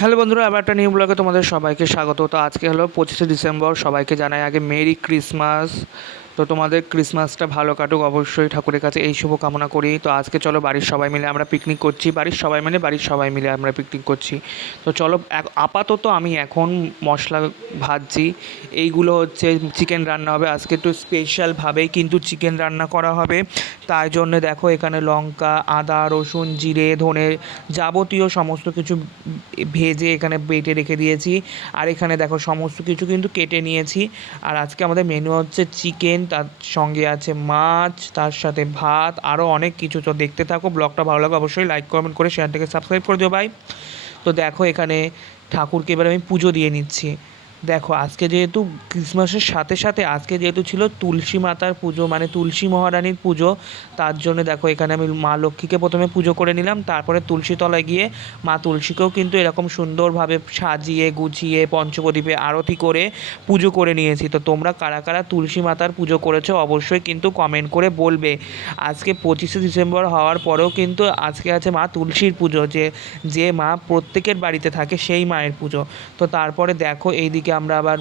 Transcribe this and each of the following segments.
Hello বন্ধুরা, আবার একটা নিউ ব্লগে তোমাদের সবাইকে স্বাগত। তো আজকে হলো 25শে ডিসেম্বর। সবাইকে জানাই আগে মেরি ক্রিসমাস। তো তোমাদের ক্রিসমাসটা ভালো কাটুক, অবশ্যই ঠাকুরের কাছে এই শুভ কামনা করি। তো আজকে চলো বাড়ির সবাই মিলে আমরা পিকনিক করছি। বাড়ির সবাই মিলে আমরা পিকনিক করছি। তো চলো আপাতত আমি এখন মশলা ভাজছি। এইগুলো হচ্ছে চিকেন রান্না হবে আজকে, একটু স্পেশালভাবেই কিন্তু চিকেন রান্না করা হবে। তাই জন্যে দেখো এখানে লঙ্কা, আদা, রসুন, জিরে, ধনে যাবতীয় সমস্ত কিছু ভেজে এখানে বেটে রেখে দিয়েছি। আর এখানে দেখো সমস্ত কিছু কিন্তু কেটে নিয়েছি। আর আজকে আমাদের মেনু হচ্ছে চিকেন, তার সঙ্গে আছে মাছ, তার সাথে ভাত, আরও অনেক কিছু। তো দেখতে থাকো, ব্লগটা ভালো লাগে অবশ্যই লাইক কমেন্ট করে শেয়ারটাকে সাবস্ক্রাইব করে দিও ভাই। তো দেখো এখানে ঠাকুরকে এবার আমি পুজো দিয়ে নিচ্ছি। দেখো আজকে যেহেতু ক্রিসমাসের সাথে সাথে আজকে যেহেতু ছিল তুলসী মাতার পুজো, মানে তুলসী মহারানীর পুজো, তার জন্য দেখো এখানে আমি মা লক্ষ্মীকে প্রথমে পুজো করে নিলাম। তারপরে তুলসী তলায় গিয়ে মা তুলসীকেও কিন্তু এরকম সুন্দরভাবে সাজিয়ে গুছিয়ে পঞ্চপ্রদীপে আরতি করে পুজো করে নিয়েছি। তো তোমরা কারা কারা তুলসী মাতার পুজো করেছো অবশ্যই কিন্তু কমেন্ট করে বলবে। আজকে 25শে ডিসেম্বর হওয়ার পরেও কিন্তু আজকে আছে মা তুলসীর পুজো, যে মা প্রত্যেকের বাড়িতে থাকে সেই মায়ের পুজো। তো তারপরে দেখো এইদিকে আমরা আবার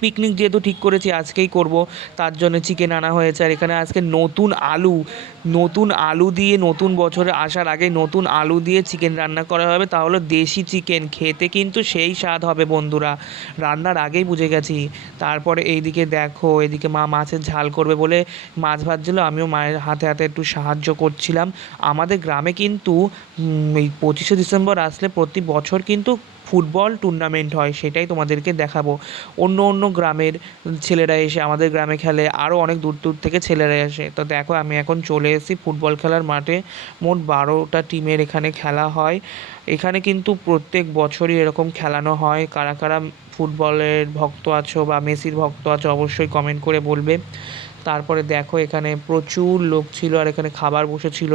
পিকনিক যেহেতু ঠিক করেছি আজকেই করব, তার জন্য চিকেন আনা হয়েছে। আর এখানে আজকে নতুন আলু দিয়ে, নতুন বছরে আসার আগে নতুন আলু দিয়ে চিকেন রান্না করা হবে। তাহলে দেশি চিকেন খেতে কিন্তু সেই স্বাদ হবে বন্ধুরা, রান্নার আগেই বুঝে গেছি। তারপরে এইদিকে দেখো, এদিকে মা মাছের ঝাল করবে বলে মাছ ভাজছিল, আমিও মায়ের হাতে হাতে একটু সাহায্য করছিলাম। আমাদের গ্রামে কিন্তু এই 25শে ডিসেম্বর আসলে প্রতি বছর কিন্তু ফুটবল টুর্নামেন্ট হয়, সেটাই তোমাদেরকে দেখাবো। অন্য অন্য গ্রামের ছেলেরা এসে আমাদের গ্রামে খেলে, আরও অনেক দূর দূর থেকে ছেলেরা আসে। তো দেখো আমি এখন চলে এসেছি ফুটবল খেলার মাঠে। মোট 12টা টিমের এখানে খেলা হয়। এখানে কিন্তু প্রত্যেক বছরই এরকম খেলানো হয়। কারা কারা ফুটবলের ভক্ত আছো বা মেসির ভক্ত আছো অবশ্যই কমেন্ট করে বলবে। তারপরে দেখো এখানে প্রচুর লোক ছিল আর এখানে খাবার বসেছিল।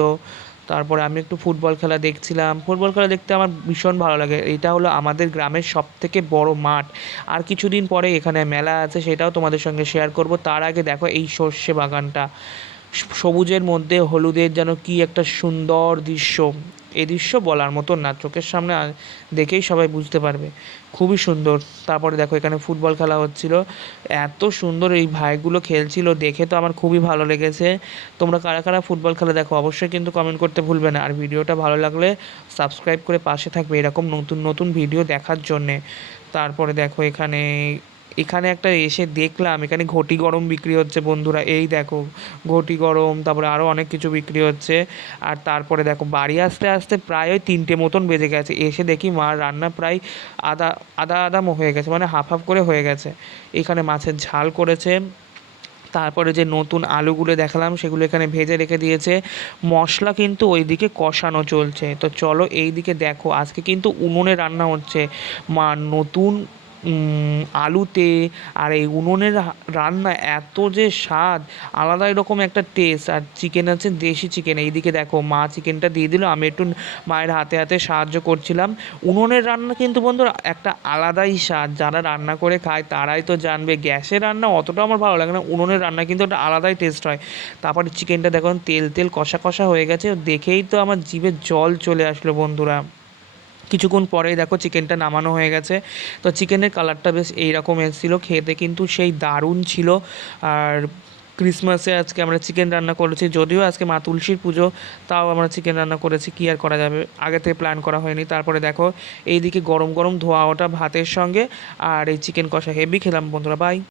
তারপরে আমি একটু ফুটবল খেলা দেখছিলাম। ফুটবল খেলা দেখতে আমার ভীষণ ভালো লাগে। এটা হলো আমাদের গ্রামের সবথেকে বড় মাঠ। আর কিছুদিন পরে এখানে মেলা আছে, সেটাও তোমাদের সঙ্গে শেয়ার করব। তার আগে দেখো এই সর্ষে বাগানটা, সবুজের মধ্যে হলুদের যেন কি একটা সুন্দর দৃশ্য। এই দৃশ্য বলার মতন না, চোখের সামনে দেখেই সবাই বুঝতে পারবে, খুবই সুন্দর। তারপরে দেখো এখানে ফুটবল খেলা হচ্ছিল, এত সুন্দর এই ভাইগুলো খেলছিল, দেখে তো আমার খুবই ভালো লেগেছে। তোমরা কারা কারা ফুটবল খেলা দেখো অবশ্যই কিন্তু কমেন্ট করতে ভুলবে না। আর ভিডিওটা ভালো লাগলে সাবস্ক্রাইব করে পাশে থাকবে এরকম নতুন নতুন ভিডিও দেখার জন্যে। তারপরে দেখো এখানে এখানে একটা এসে দেখলাম এখানে ঘটি গরম বিক্রি হচ্ছে বন্ধুরা। এই দেখো ঘটি গরম, তারপরে আরও অনেক কিছু বিক্রি হচ্ছে। আর তারপরে দেখো বাড়ি আসতে আসতে প্রায় ওই 3টে মতন বেজে গেছে। এসে দেখি মার রান্না প্রায় আধা আধা আধা হয়ে গেছে, মানে হাফ হাফ করে হয়ে গেছে। এখানে মাছের ঝাল করেছে। তারপরে যে নতুন আলুগুলো দেখালাম সেগুলো এখানে ভেজে রেখে দিয়েছে। মশলা কিন্তু ওইদিকে কষানো চলছে। তো চলো এই দিকে দেখো আজকে কিন্তু উনুনে রান্না হচ্ছে। মা নতুন আলুতে আর এই উনুনের রান্না এত যে স্বাদ, আলাদাই রকম একটা টেস্ট। আর চিকেন আছে দেশি চিকেন। এইদিকে দেখো মা চিকেনটা দিয়ে দিল, আমি একটু মায়ের হাতে হাতে সাহায্য করছিলাম। উনুনের রান্না কিন্তু বন্ধুরা একটা আলাদাই স্বাদ, যারা রান্না করে খায় তারাই তো জানবে। গ্যাসের রান্না অতটা আমার ভালো লাগে না, উনুনের রান্না কিন্তু একটা আলাদাই টেস্ট হয়। তারপরে চিকেনটা দেখুন তেল তেল কষা কষা হয়ে গেছে, দেখেই তো আমার জিভে জল চলে আসলো বন্ধুরা। কিছুক্ষণ পরেই দেখো চিকেনটা নামানো হয়ে গেছে। তো চিকেনের কালারটা বেশ এইরকম এসেছিলো, খেতে কিন্তু সেই দারুণ ছিল। আর ক্রিসমাসে আজকে আমরা চিকেন রান্না করেছি, যদিও আজকে মা তুলসীর পুজো, তাও আমরা চিকেন রান্না করেছি। কী আর করা যাবে, আগে থেকে প্ল্যান করা হয়নি। তারপরে দেখো এইদিকে গরম গরম ধোয়া ওটা ভাতের সঙ্গে আর এই চিকেন কষা, হেভি খেলাম বন্ধুরা। বাই।